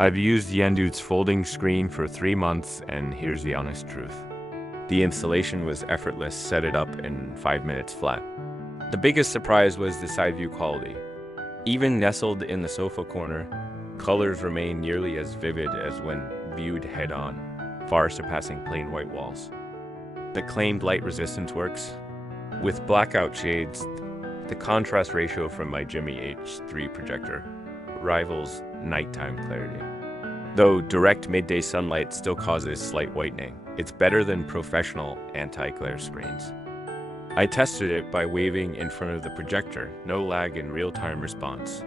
I've used Yandood's folding screen for 3 months, and here's the honest truth. The installation was effortless, set it up in 5 minutes flat. The biggest surprise was the side view quality. Even nestled in the sofa corner, colors remain nearly as vivid as when viewed head-on, far surpassing plain white walls. The claimed light resistance works. With blackout shades, the contrast ratio from my Jimmy H3 projector rivals nighttime clarity. Though direct midday sunlight still causes slight whitening, it's better than professional anti-glare screens. I tested it by waving in front of the projector, no lag in real-time response.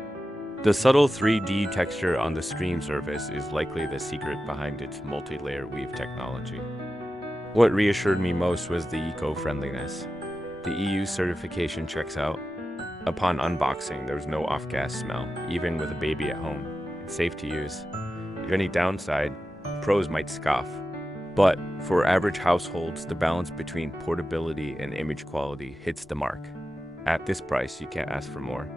The subtle 3D texture on the screen surface is likely the secret behind its multi-layer weave technology. What reassured me most was the eco-friendliness. The EU certification checks out. Upon unboxing, there's no off-gas smell, even with a baby at home. It's safe to use. If any downside, pros might scoff. But for average households, the balance between portability and image quality hits the mark. At this price, you can't ask for more.